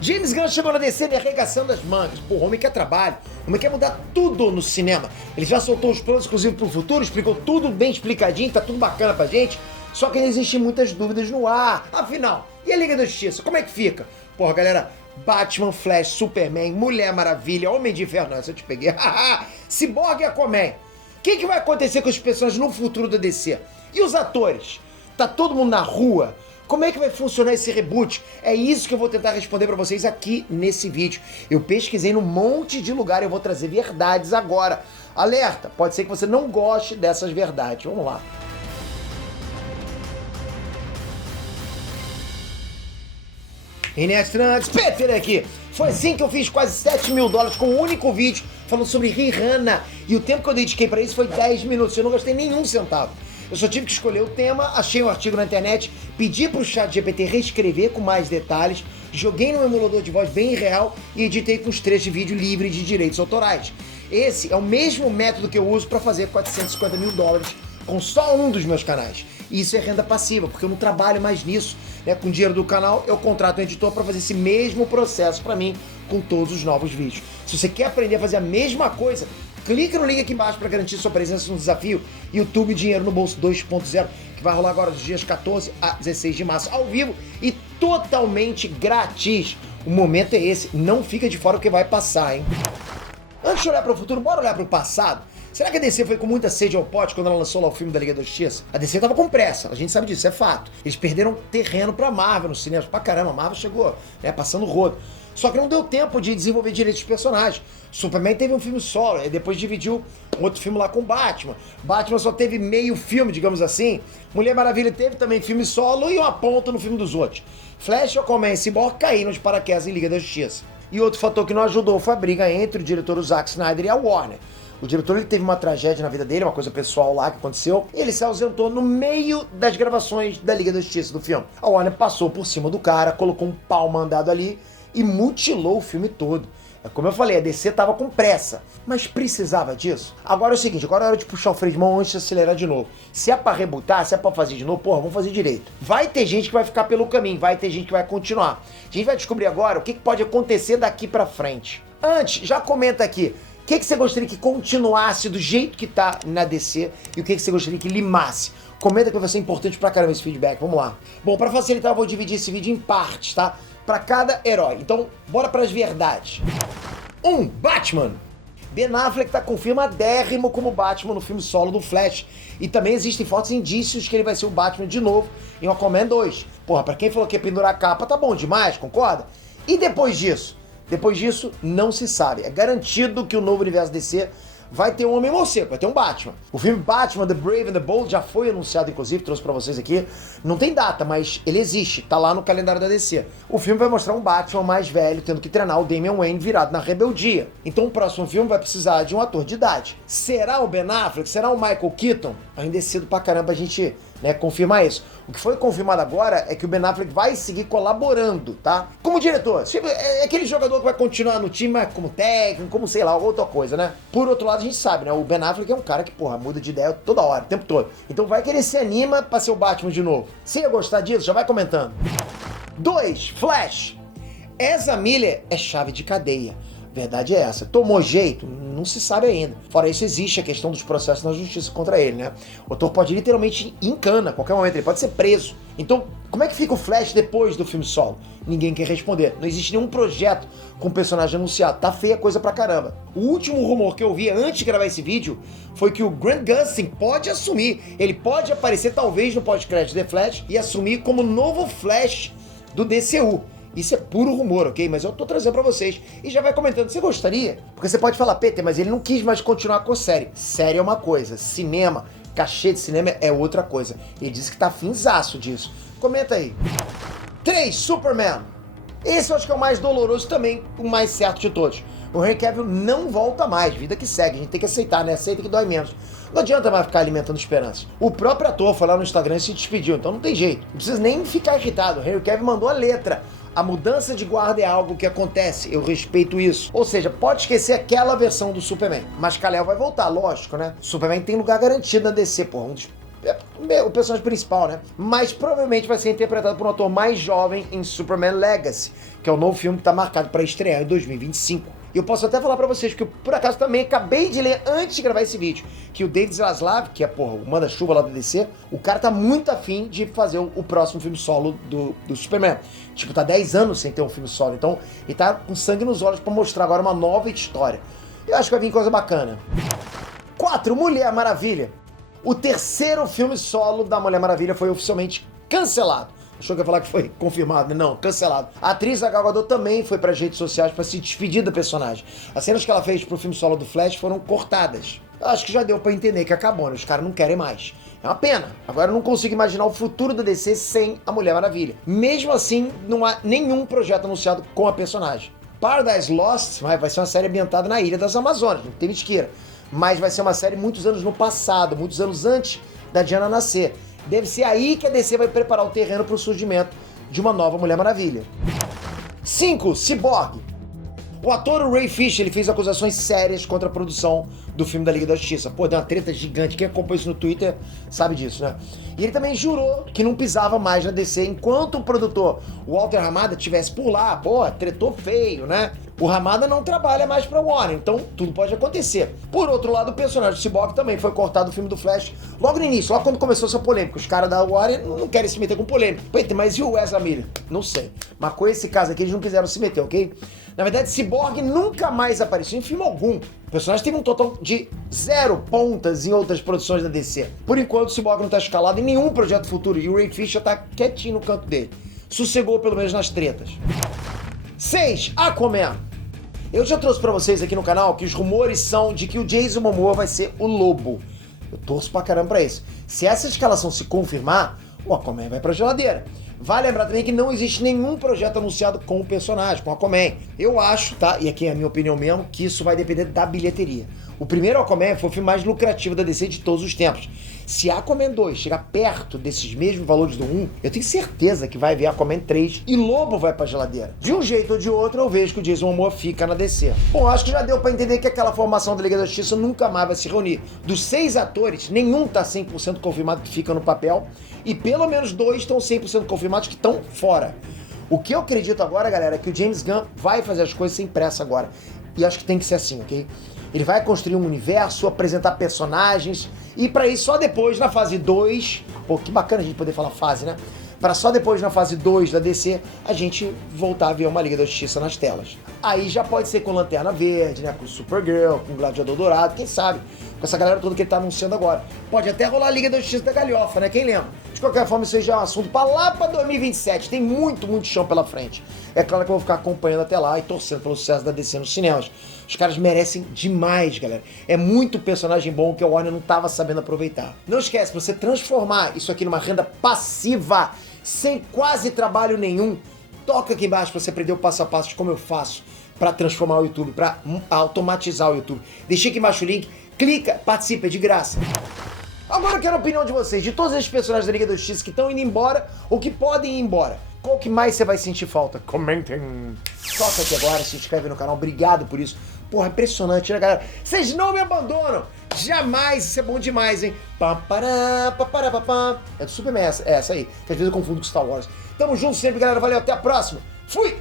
James Gunn chegou na DC me arregaçando as mangas. Pô, o homem quer trabalho. O homem quer mudar tudo no cinema. Ele já soltou os planos, inclusive, pro futuro, explicou tudo bem explicadinho, tá tudo bacana pra gente. Só que ainda existem muitas dúvidas no ar. Afinal, e a Liga da Justiça? Como é que fica? Porra, galera, Batman, Flash, Superman, Mulher Maravilha, Homem de Ferro, não, essa eu te peguei. Cyborg e Aquaman. O que vai acontecer com os personagens no futuro da DC? E os atores? Tá todo mundo na rua? Como é que vai funcionar esse reboot? É isso que eu vou tentar responder pra vocês aqui nesse vídeo. Eu pesquisei num monte de lugar e eu vou trazer verdades agora. Alerta, pode ser que você não goste dessas verdades. Vamos lá. Inextrantes, Peter aqui. Foi assim que eu fiz quase 7 mil dólares com um único vídeo falando sobre Rihanna. E o tempo que eu dediquei pra isso foi 10 minutos. Eu não gastei nenhum centavo. Eu só tive que escolher o tema, achei um artigo na internet, pedi pro ChatGPT reescrever com mais detalhes, joguei num emulador de voz bem real e editei com os trechos de vídeo livre de direitos autorais. Esse é o mesmo método que eu uso para fazer 450 mil dólares com só um dos meus canais. E isso é renda passiva, porque eu não trabalho mais nisso. Né? Com o dinheiro do canal, eu contrato um editor para fazer esse mesmo processo para mim com todos os novos vídeos. Se você quer aprender a fazer a mesma coisa, clica no link aqui embaixo para garantir sua presença no desafio YouTube Dinheiro no Bolso 2.0, que vai rolar agora dos dias 14 a 16 de março, ao vivo e totalmente grátis. O momento é esse, não fica de fora porque vai passar, hein? Antes de olhar para o futuro, bora olhar para o passado. Será que a DC foi com muita sede ao pote quando ela lançou lá o filme da Liga da Justiça? A DC tava com pressa, a gente sabe disso, é fato. Eles perderam terreno pra Marvel nos cinemas, pra caramba, a Marvel chegou, né, passando rodo. Só que não deu tempo de desenvolver direitos dos personagens. Superman teve um filme solo, e depois dividiu outro filme lá com Batman. Batman só teve meio filme, digamos assim. Mulher Maravilha teve também filme solo e uma ponta no filme dos outros. Flash, Aquaman e Cyborg caíram de paraquedas em Liga da Justiça. E outro fator que não ajudou foi a briga entre o diretor Zack Snyder e a Warner. O diretor ele teve uma tragédia na vida dele, uma coisa pessoal lá que aconteceu. E ele se ausentou no meio das gravações da Liga da Justiça do filme. A Warner passou por cima do cara, colocou um pau mandado ali e mutilou o filme todo. É como eu falei, a DC tava com pressa, mas precisava disso. Agora é o seguinte, agora é hora de puxar o freio de mão antes de acelerar de novo. Se é pra rebutar, se é pra fazer de novo, porra, vamos fazer direito. Vai ter gente que vai ficar pelo caminho, vai ter gente que vai continuar. A gente vai descobrir agora o que pode acontecer daqui pra frente. Antes, já comenta aqui. O que você gostaria que continuasse do jeito que tá na DC e o que você gostaria que limasse? Comenta que vai ser importante pra caramba esse feedback, vamos lá. Bom, pra facilitar eu vou dividir esse vídeo em partes, tá? Pra cada herói. Então, bora pras verdades. 1. Batman. Ben Affleck tá confirmadérrimo como Batman no filme solo do Flash. E também existem fortes indícios que ele vai ser o Batman de novo em Aquaman 2. Porra, pra quem falou que ia pendurar a capa, tá bom demais, concorda? E depois disso? Depois disso, não se sabe. É garantido que o novo universo DC vai ter um Homem-Morcego, vai ter um Batman. O filme Batman, The Brave and the Bold já foi anunciado, inclusive, trouxe pra vocês aqui. Não tem data, mas ele existe, tá lá no calendário da DC. O filme vai mostrar um Batman mais velho tendo que treinar o Damian Wayne virado na rebeldia. Então o próximo filme vai precisar de um ator de idade. Será o Ben Affleck? Será o Michael Keaton? Ainda é cedo pra caramba a gente, né, confirmar isso. O que foi confirmado agora é que o Ben Affleck vai seguir colaborando, tá? Como diretor, é aquele jogador que vai continuar no time, mas como técnico, como sei lá, outra coisa, né? Por outro lado, a gente sabe, né? O Ben Affleck é um cara que, porra, muda de ideia toda hora, o tempo todo. Então vai que ele se anima pra ser o Batman de novo. Se ia gostar disso, já vai comentando. 2. Flash. Ezra Miller é chave de cadeia. Verdade é essa. Tomou jeito? Não se sabe ainda. Fora isso, existe a questão dos processos na justiça contra ele, né? O ator pode literalmente ir em cana a qualquer momento, ele pode ser preso. Então, como é que fica o Flash depois do filme solo? Ninguém quer responder. Não existe nenhum projeto com o personagem anunciado. Tá feia coisa pra caramba. O último rumor que eu vi antes de gravar esse vídeo foi que o Grant Gustin pode assumir. Ele pode aparecer talvez no pós-crédito de The Flash e assumir como novo Flash do DCU. Isso é puro rumor, ok? Mas eu tô trazendo pra vocês. E já vai comentando, você gostaria? Porque você pode falar, Peter, mas ele não quis mais continuar com a série. Série é uma coisa, cinema, cachê de cinema é outra coisa. Ele disse que tá finzaço disso. Comenta aí. 3. Superman. Esse eu acho que é o mais doloroso também, o mais certo de todos. O Henry Cavill não volta mais, vida que segue, a gente tem que aceitar, né? Aceita que dói menos. Não adianta mais ficar alimentando esperança. O próprio ator foi lá no Instagram e se despediu, então não tem jeito. Não precisa nem ficar irritado, o Henry Cavill mandou a letra. A mudança de guarda é algo que acontece, eu respeito isso. Ou seja, pode esquecer aquela versão do Superman. Mas Kal-El vai voltar, lógico, né? Superman tem lugar garantido na DC, porra. o personagem principal, né? Mas provavelmente vai ser interpretado por um ator mais jovem em Superman Legacy, que é o novo filme que tá marcado para estrear em 2025. E eu posso até falar pra vocês que eu, por acaso, também acabei de ler, antes de gravar esse vídeo, que o David Zaslav, que é, porra, o manda-chuva lá do DC, o cara tá muito afim de fazer o próximo filme solo do Superman. Tipo, tá 10 anos sem ter um filme solo, então ele tá com sangue nos olhos pra mostrar agora uma nova história. Eu acho que vai vir coisa bacana. 4. Mulher Maravilha. O terceiro filme solo da Mulher Maravilha foi oficialmente cancelado. Achou que ia falar que foi confirmado? Não, cancelado. A atriz Gal Gadot também foi para as redes sociais para se despedir da personagem. As cenas que ela fez pro filme solo do Flash foram cortadas. Acho que já deu para entender que acabou, né? Os caras não querem mais. É uma pena. Agora eu não consigo imaginar o futuro da DC sem a Mulher Maravilha. Mesmo assim, não há nenhum projeto anunciado com a personagem. Paradise Lost vai ser uma série ambientada na Ilha das Amazonas, não tem mentira. Mas vai ser uma série muitos anos no passado, muitos anos antes da Diana nascer. Deve ser aí que a DC vai preparar o terreno para o surgimento de uma nova Mulher Maravilha. 5. Cyborg. O ator Ray Fisher, ele fez acusações sérias contra a produção do filme da Liga da Justiça. Pô, deu uma treta gigante. Quem acompanha isso no Twitter sabe disso, né? E ele também jurou que não pisava mais na DC enquanto o produtor Walter Hamada estivesse por lá. Pô, tretou feio, né? O Hamada não trabalha mais pra Warner, então tudo pode acontecer. Por outro lado, o personagem do Cyborg também foi cortado do filme do Flash logo no início, logo quando começou essa polêmica. Os caras da Warner não querem se meter com polêmica. Mas e o Ezra Miller? Não sei. Mas com esse caso aqui, eles não quiseram se meter, ok? Na verdade, Cyborg nunca mais apareceu em filme algum. O personagem teve um total de 0 pontas em outras produções da DC. Por enquanto, o Cyborg não tá escalado em nenhum projeto futuro e o Ray Fisher tá quietinho no canto dele. Sossegou pelo menos nas tretas. 6. Aquaman. Eu já trouxe pra vocês aqui no canal que os rumores são de que o Jason Momoa vai ser o Lobo. Eu torço pra caramba pra isso. Se essa escalação se confirmar, o Aquaman vai pra geladeira. Vale lembrar também que não existe nenhum projeto anunciado com o personagem, com o Aquaman. Eu acho, tá? E aqui é a minha opinião mesmo, que isso vai depender da bilheteria. O primeiro Aquaman foi o filme mais lucrativo da DC de todos os tempos. Se Aquaman 2 chegar perto desses mesmos valores do 1, eu tenho certeza que vai vir Aquaman 3 e Lobo vai pra geladeira. De um jeito ou de outro, eu vejo que o Jason Momoa fica na DC. Bom, acho que já deu pra entender que aquela formação da Liga da Justiça nunca mais vai se reunir. Dos 6 atores, nenhum tá 100% confirmado que fica no papel e pelo menos 2 estão 100% confirmados que estão fora. O que eu acredito agora, galera, é que o James Gunn vai fazer as coisas sem pressa agora. E acho que tem que ser assim, ok? Ele vai construir um universo, apresentar personagens, e pra isso só depois, na fase 2... Pô, que bacana a gente poder falar fase, né? Pra só depois, na fase 2 da DC, a gente voltar a ver uma Liga da Justiça nas telas. Aí já pode ser com Lanterna Verde, né? Com Supergirl, com Gladiador Dourado, quem sabe? Com essa galera toda que ele tá anunciando agora. Pode até rolar a Liga da Justiça da Galhofa, né? Quem lembra? De qualquer forma, isso aí já é um assunto pra lá pra 2027. Tem muito chão pela frente. É claro que eu vou ficar acompanhando até lá e torcendo pelo sucesso da DC nos cinemas. Os caras merecem demais, galera. É muito personagem bom que a Warner não tava sabendo aproveitar. Não esquece, pra você transformar isso aqui numa renda passiva, sem quase trabalho nenhum, toca aqui embaixo pra você aprender o passo a passo de como eu faço pra transformar o YouTube, pra automatizar o YouTube. Deixei aqui embaixo o link, clica, participa, é de graça. Agora eu quero a opinião de vocês, de todos esses personagens da Liga da Justiça que estão indo embora ou que podem ir embora. Qual que mais você vai sentir falta? Comentem. Toca aqui agora, se inscreve no canal, obrigado por isso. Porra, impressionante, né, galera? Vocês não me abandonam! Jamais! Isso é bom demais, hein? É do Superman, essa aí. Que às vezes eu confundo com Star Wars. Tamo junto sempre, galera. Valeu, até a próxima. Fui!